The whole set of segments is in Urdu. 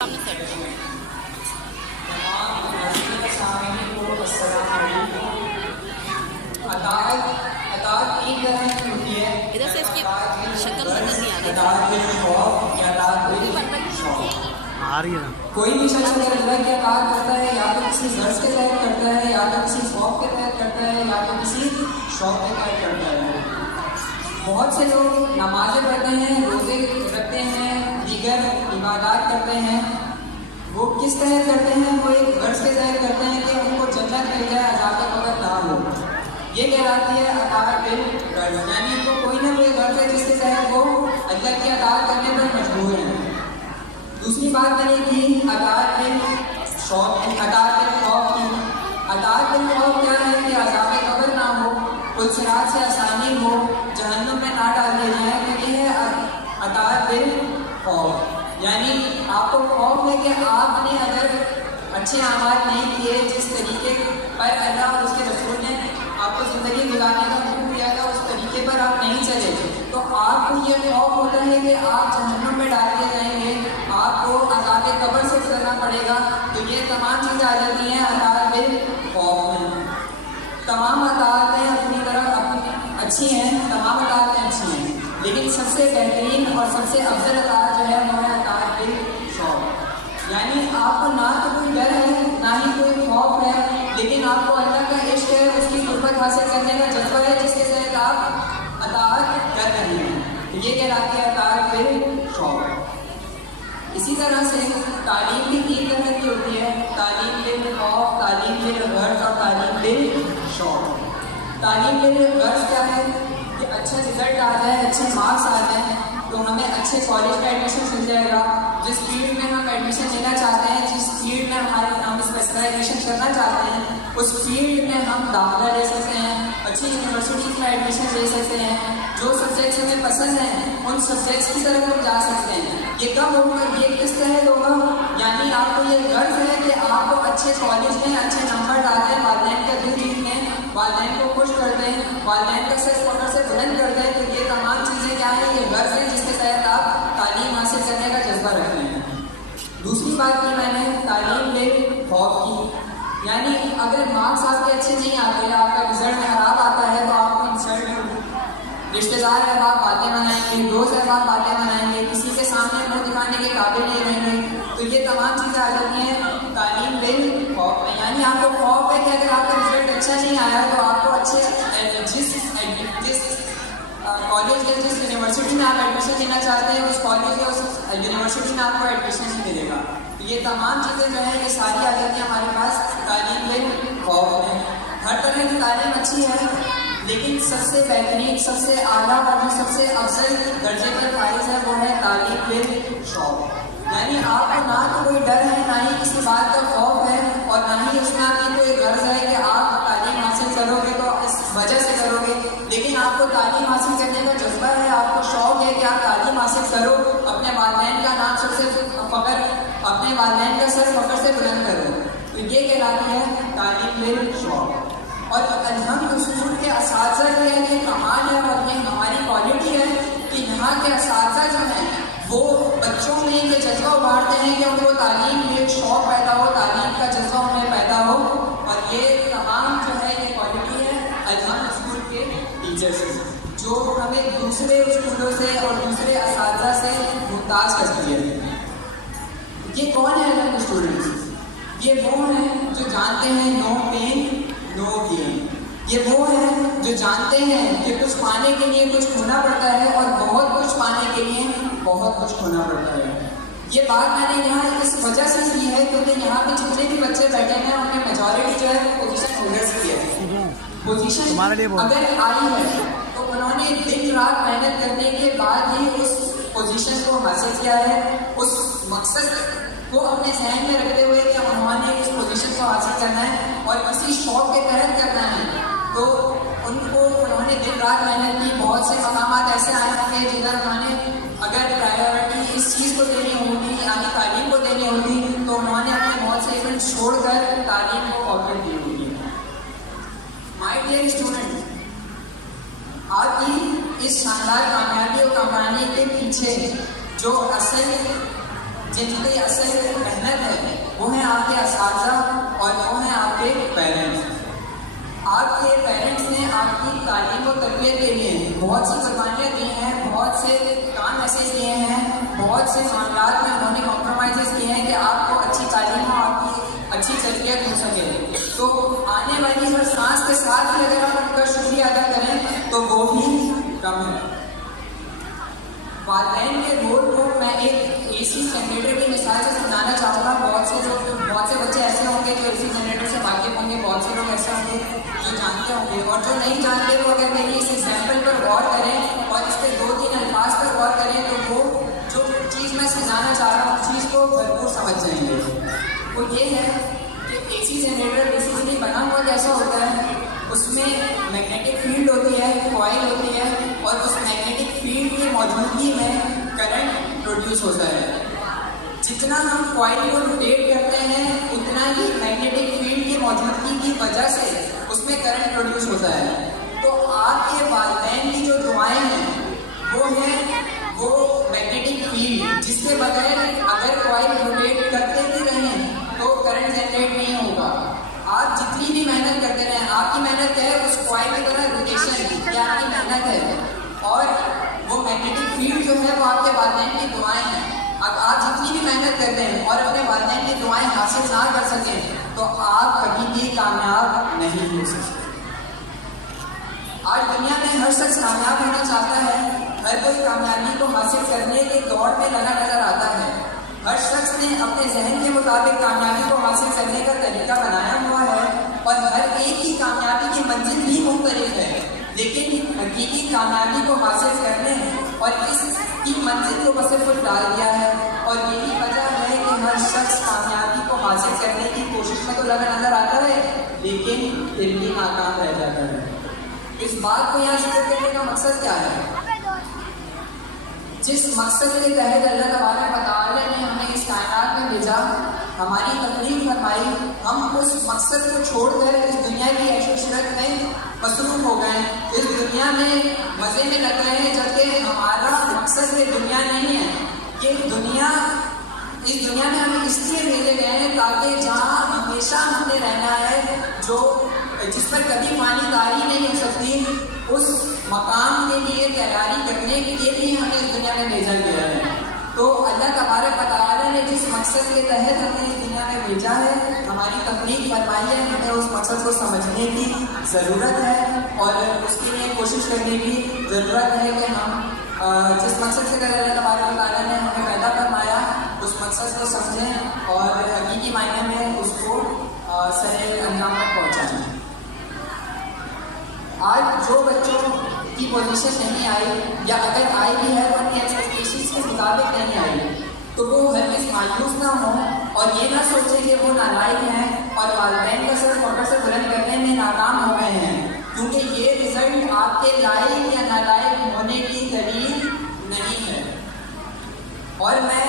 سامنے سر اطاعت تین طرح کی ہوتی ہے. ادھر سے اس کی شکل نظر نہیں آ رہی. اطاعت بالخوف یا اطاعت بالشوق. آ رہی ہے نا. کوئی بھی شخص اگر اللہ کی اطاعت کرتا ہے یا تو کسی غرض کے تحت کرتا ہے یا تو کسی خوف کے تحت کرتا ہے یا تو کسی شوق کے تحت کرتا ہے. بہت سے لوگ نمازیں پڑھتے ہیں, روزے رکھتے ہیں, دیگر عبادات کرتے ہیں. وہ کس طرح کرتے ہیں؟ وہ ایک غرض کے تحت کرتے ہیں کہ ان کو جنت مل جائے, عذاب قبر نہ ہو. یہ کہلاتی ہے اطاعت بالغرض, یعنی ان کو کوئی نہ کوئی غرض ہے جس کے تحت وہ اللہ کی اطاعت کرنے پر مجبور ہیں. دوسری بات میں نے کی اطاعت بالشوق کی, اطاعت بالخوف کی. اطاعت بالخوف کیا ہے کہ عذاب قبر نہ ہو, پلسرات سے آسانی ہو, جہنم میں نہ ڈال دیے جائیں, کیونکہ یہ اطاعت بالخوف. یعنی آپ کو خوف ہے کہ آپ نے اگر اچھے اعمال نہیں کیے, جس طریقے پر اللہ اور اس کے رسول نے آپ کو زندگی گزارنے کا حکم دیا تھا اس طریقے پر آپ نہیں چلے, تو آپ کو یہ خوف ہوتا ہے کہ آپ جہنم میں ڈال دیے جائیں گے, آپ کو عذاب قبر سے گزرنا پڑے گا. تو یہ تمام چیزیں آ جاتی ہیں اطاعت بالخوف میں. تمام اطاعتیں اپنی طرف اچھی ہیں, تمام اطاعتیں اچھی ہیں, لیکن سب سے بہترین اور سب سے افضل اطاعت جو ہے وہ ہے اطاعت بالشوق. یعنی آپ کو نہ تو کوئی ڈر ہے نہ ہی کوئی خوف ہے, لیکن آپ کو اللہ کا عشق ہے, اس کی قربت حاصل کرنے کا جذبہ ہے, جس کے تحت آپ اطاعت کر رہے ہیں. یہ کہلاتی ہے اطاعت بالشوق. اسی طرح سے تعلیم بھی تین طرح کی ہوتی ہے, تعلیم بالخوف, تعلیم بالغرض اور تعلیم بالشوق. تعلیم بالغرض کیا ہے کہ اچھا رزلٹ آ جائے, اچھے مارکس آ جائیں تو ہمیں اچھے کالج میں ایڈمیشن مل جائے گا. جس فیلڈ میں ہم ایڈمیشن لینا چاہتے ہیں, جس فیلڈ میں ہم اسپیشلائزیشن کرنا چاہتے ہیں, اس فیلڈ میں ہم داخلہ لے سکتے ہیں, اچھی یونیورسٹی میں ایڈمیشن لے سکتے ہیں. جو سبجیکٹس ہمیں پسند ہیں ان سبجیکٹس کی طرف ہم جا سکتے ہیں. یہ کب ہوگا, یہ کس طرح ہوگا؟ یعنی آپ کو یہ غرض ہے کہ آپ کو اچھے کالج میں اچھے نمبر ڈالیں, والدین کا دل جیت لیں, والدین کو خوش کر دیں, والدین کا سر فخر سے بلند کر دیں. تو یہ تمام چیزیں کیا ہیں, یہ غرض ہے جس کے تحت آپ تعلیم حاصل کرنے کا جذبہ رکھتے ہیں. دوسری بات کی میں نے تعلیم بالخوف کی, یعنی اگر مارکس آپ کے اچھے نہیں آتے, آپ کا رزلٹ خراب آتا ہے, تو آپ کو انسلٹ, رشتے دار احباب باتیں بنائیں گے, دوست احباب باتیں بنائیں گے, کسی کے سامنے منہ دکھانے کے قابل نہیں رہیں گے. تو یہ تمام چیزیں آ جاتی ہیں تعلیم بالخوف میں. یعنی آپ کو خوف ہے کہ اگر آپ کا رزلٹ اچھا نہیں آیا تو آپ کو اچھے جس کالج یا جس یونیورسٹی میں آپ ایڈمیشن لینا چاہتے ہیں, اس کالج یا اس یونیورسٹی میں آپ کو ایڈمیشن نہیں ملے گا. یہ تمام چیزیں جو ہیں یہ ساری آ جاتی ہیں ہمارے پاس تعلیم بالخوف میں. ہر طرح کی تعلیم اچھی ہے, لیکن سب سے بہترین, سب سے اعلیٰ اور جو سب سے افضل درجے پر فائز ہے وہ ہے تعلیم بالشوق. یعنی آپ کو نہ تو کوئی ڈر ہے, نہ ہی کسی بات کا خوف ہے, اور نہ ہی اس میں آپ کی کوئی غرض ہے کہ آپ تعلیم حاصل کرو گے تو اس وجہ سے کرو گے, لیکن آپ کو تعلیم حاصل کرنے کا جذبہ ہے, آپ کو شوق ہے کہ آپ تعلیم حاصل کرو, اپنے والدین کا نام سب سے فخر, اپنے والدین کا سر فخر سے بلند کرو. تو یہ کہلاتی ہے تعلیم بالشوق. اور الحمد اسکول کے اساتذہ جو ہے یہ کمال ہے, اور یہ ہماری کوالٹی ہے کہ یہاں کے اساتذہ جو ہیں وہ بچوں میں یہ جذبہ ابھارتے ہیں کہ ان کو تعلیم میں شوق پیدا ہو, تعلیم کا جذبہ انہیں پیدا ہو. اور یہ تمام جو ہے یہ کوالٹی ہے الحمد اسکول کے ٹیچرس سے, جو ہمیں دوسرے اسکولوں سے اور دوسرے اساتذہ سے ممتاز کرتی ہے. یہ کون ہے الحمد اسٹوڈنٹس؟ یہ وہ ہیں جو جانتے ہیں نو پین نو گین. یہ وہ ہیں جو جانتے ہیں کہ کچھ پانے کے لیے کچھ کھونا پڑتا ہے, اور بہت کچھ پانے کے لیے بہت کچھ کھونا پڑتا ہے. یہ بات میں نے یہاں اس وجہ سے کی ہے کیونکہ یہاں پہ جتنے بھی بچے بیٹھے ہیں ان میں میجورٹی جو ہے پوزیشن ہولڈرس کی ہے. پوزیشن اگر آئی ہے تو انہوں نے دن رات محنت کرنے کے بعد ہی اس پوزیشن کو حاصل کیا ہے, اس مقصد کو اپنے ذہن میں رکھتے ہوئے کہ انہوں نے اس پوزیشن کو حاصل کرنا ہے اور کسی شوق کے تحت کرنا ہے. تو انہوں نے دن رات محنت کی. بہت سے مقامات ایسے آئے ہوں گے جدھر انہوں نے اگر پرائیورٹی اس چیز کو دینی ہوگی, یعنی تعلیم کو دینی ہوگی, تو انہوں نے اپنے بہت سے ایونٹ چھوڑ کر تعلیم کو فارورڈ دی ہوگی. مائی ڈیئر اسٹوڈنٹ, آپ کی اس شاندار کامیابی اور کامرانی کے پیچھے جو اصل جن کی اصل محنت ہے وہ ہیں آپ کے اساتذہ اور وہ ہیں آپ کے پیرنٹس. آپ کے پیرنٹس نے آپ کی تعلیم و تربیت کے لیے بہت سی قربانیاں دی ہیں, بہت سے کام ایسے کیے ہیں, بہت سے معاملات میں انہوں نے کمپرومائزز کیے ہیں کہ آپ کو اچھی تعلیم ہو, آپ کی اچھی تربیت ہو سکے. تو آنے والی ہر سانس کے ساتھ ہی اگر آپ ان کا شکریہ ادا کریں تو وہ بھی کم ہے. والدین کے رول کو میں ایک اے سی جنریٹر کی مثال سے سمجھانا چاہوں گا. بہت سے بچے ایسے ہوں گے جو اے سی جنریٹر سے واقف ہوں گے, بہت سے لوگ ایسے ہوں گے جو جانتے ہوں گے, اور جو نہیں جانتے وہ اگر میری اس ایگزامپل پر غور کریں اور اس کے 2-3 الفاظ پر غور کریں تو وہ جو چیز میں سمجھانا چاہ رہا ہوں اس چیز کو بھرپور سمجھ جائیں گے. وہ یہ ہے کہ اے سی جنریٹر بیسیکلی بنا ہوا کیسا ہوتا ہے, اس میں میگنیٹک فیلڈ ہوتی ہے, کوائل ہوتی ہے, اور اس میگنیٹک فیلڈ کی موجودگی میں کرنٹ پروڈیوس ہوتا ہے. جتنا ہم کوائل کو روٹیٹ کرتے ہیں اتنا ہی میگنیٹک فیلڈ کی موجودگی کی وجہ سے اس میں کرنٹ پروڈیوس ہوتا ہے. تو آپ کے والدین کی جو دعائیں ہیں وہ ہیں وہ میگنیٹک فیلڈ جس کے بغیر اگر کوائل روٹیٹ کرتے بھی رہیں تو کرنٹ جنریٹ نہیں ہوگا. آپ جتنی بھی محنت کرتے رہیں, آپ کی محنت ہے اس کوائل کی طرح روٹیشن کی, یہ آپ کی محنت ہے, اور وہ میگنیٹک فیلڈ جو ہے وہ آپ کے والدین کی دعائیں ہیں. اب آپ جتنی بھی محنت کرتے ہیں اور اپنے والدین کی دعائیں حاصل نہ کر سکیں تو آپ کبھی بھی کامیاب نہیں ہو سکتے. آج دنیا میں ہر شخص کامیاب ہونا چاہتا ہے, ہر کوئی کامیابی کو حاصل کرنے کے دوڑ میں لگا نظر آتا ہے. ہر شخص نے اپنے ذہن کے مطابق کامیابی کو حاصل کرنے کا طریقہ بنایا ہوا ہے اور ہر ایک کی کامیابی کی منزل بھی مختلف ہے, لیکن حقیقی کامیابی کو حاصل کرنے اور اس کی منزل کو بس صرف ڈال دیا ہے. اور یہی وجہ ہے کہ ہر شخص کامیابی کو حاصل کرنے کی کوشش میں تو لگا نظر آتا ہے لیکن پھر بھی ناکام رہ جاتا ہے. اس بات کو یہاں ذکر کرنے کا مقصد کیا ہے؟ جس مقصد کے تحت اللہ تبارک و تعالیٰ نے ہمیں اس کائنات میں بھیجا, ہماری تقریر فرمائی, ہم اس مقصد کو چھوڑ کر اس دنیا کی عیش و عشرت میں مصروف ہو گئے, اس دنیا میں مزے میں لگ رہے ہیں, جبکہ ہمارا مقصد یہ دنیا نہیں ہے. یہ دنیا, اس دنیا میں ہمیں اس لیے بھیجے گئے ہیں تاکہ جہاں ہمیشہ ہم نے رہنا ہے, جو جس پر کبھی پانی داری نہیں ہو سکتی, اس مقام کے لیے تیاری کرنے کے لیے ہمیں اس دنیا میں بھیجا گیا ہے. تو اللہ تبارک و تعالیٰ نے جس مقصد کے تحت ہمیں اس دنیا میں بھیجا ہے, ہماری تخلیق فرمائی ہے, ہمیں اس مقصد کو سمجھنے کی ضرورت ہے اور اس کے لیے کوشش کرنے کی ضرورت ہے کہ ہم جس مقصد کے تحت اللہ تبارک و تعالیٰ نے ہمیں پیدا فرمایا اس مقصد کو سمجھیں اور حقیقی معنی میں اس کو سر انجام تک پہنچائیں. آج جو بچوں کی پوزیشن نہیں آئی یا اگر آئی بھی ہے تو ان کی ایکسپیکٹیشنز کے مطابق نہیں آئی, تو وہ ہرگز مایوس نہ ہوں اور یہ نہ سوچیں کہ وہ نالائق ہیں اور والدین کا سر موٹر سے بلند کرنے میں ناکام ہو گئے ہیں, کیونکہ یہ رزلٹ آپ کے لائق یا نالائق ہونے کی دلیل نہیں ہے. اور میں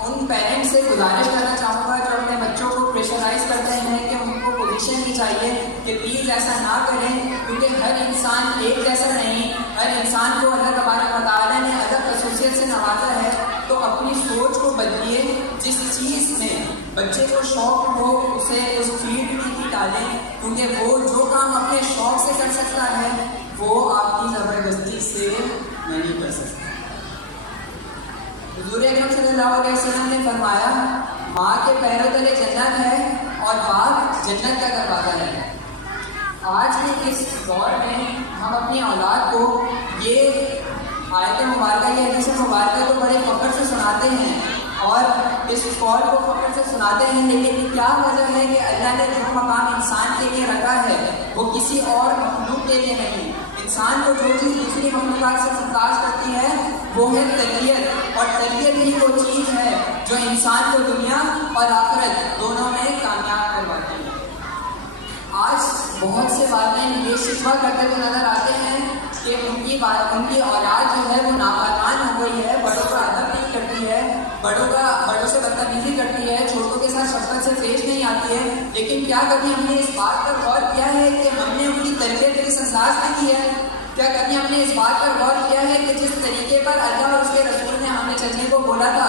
ان پیرنٹس سے گزارش کرنا چاہوں گا جو اپنے بچوں کو پریشرائز کرتے ہیں کہ ان کو پوزیشن بھی چاہیے کہ پلیز ایسا نہ کریں, کیونکہ ہر انسان ایک جیسا نہیں, ہر انسان کو اللہ تبارک و تعالیٰ نے الگ خصوصیت سے نوازا ہے. تو اپنی سوچ کو بدلیے, جس چیز میں بچے کو شوق ہو اسے اس فیلڈ میں ڈالیں, کیونکہ وہ جو کام اپنے شوق سے کر سکتا ہے وہ آپ کی زبردستی سے نہیں کر سکتا. حضور اکرم صلی اللہ علیہ وسلم نے فرمایا, ماں کے پیروں تلے جنت ہے اور باپ جنت کا دروازہ ہے. آج کے اس دور میں ہم اپنی اولاد کو یہ آیت مبارکہ, یہ حدیث مبارکہ کو بڑے فخر سے سناتے ہیں اور اس قول کو فخر سے سناتے ہیں, لیکن کیا وجہ ہے کہ اللہ نے جو مقام انسان کے لیے رکھا ہے وہ کسی اور مخلوق کے لیے نہیں. انسان کو جو چیز دوسری مخلوقات سے ممتاز کرتی ہے وہ ہے تربیت, اور تربیت ہی وہ چیز ہے جو انسان کو دنیا اور آخرت دونوں میں کامیاب کرواتی ہے. آج بہت سے والدین یہ شکوہ کرتے ہوئے نظر آتے ہیں کہ ان کی اولاد جو ہے وہ نافرمان ہو گئی ہے, بڑوں کا ادب نہیں کرتی ہے, بڑوں سے بدتمیزی کرتی ہے, چھوٹوں کے ساتھ شفقت سے پیش نہیں آتی ہے. لیکن کیا کبھی ہم نے اس بات پر غور کیا ہے کہ ہم نے ان کی تربیت کے کس انداز میں کی ہے؟ کیا کبھی ہم نے اس بات پر غور کیا ہے کہ جس طریقے پر اللہ اور اس کے رسول نے ہمیں چلنے کو بولا تھا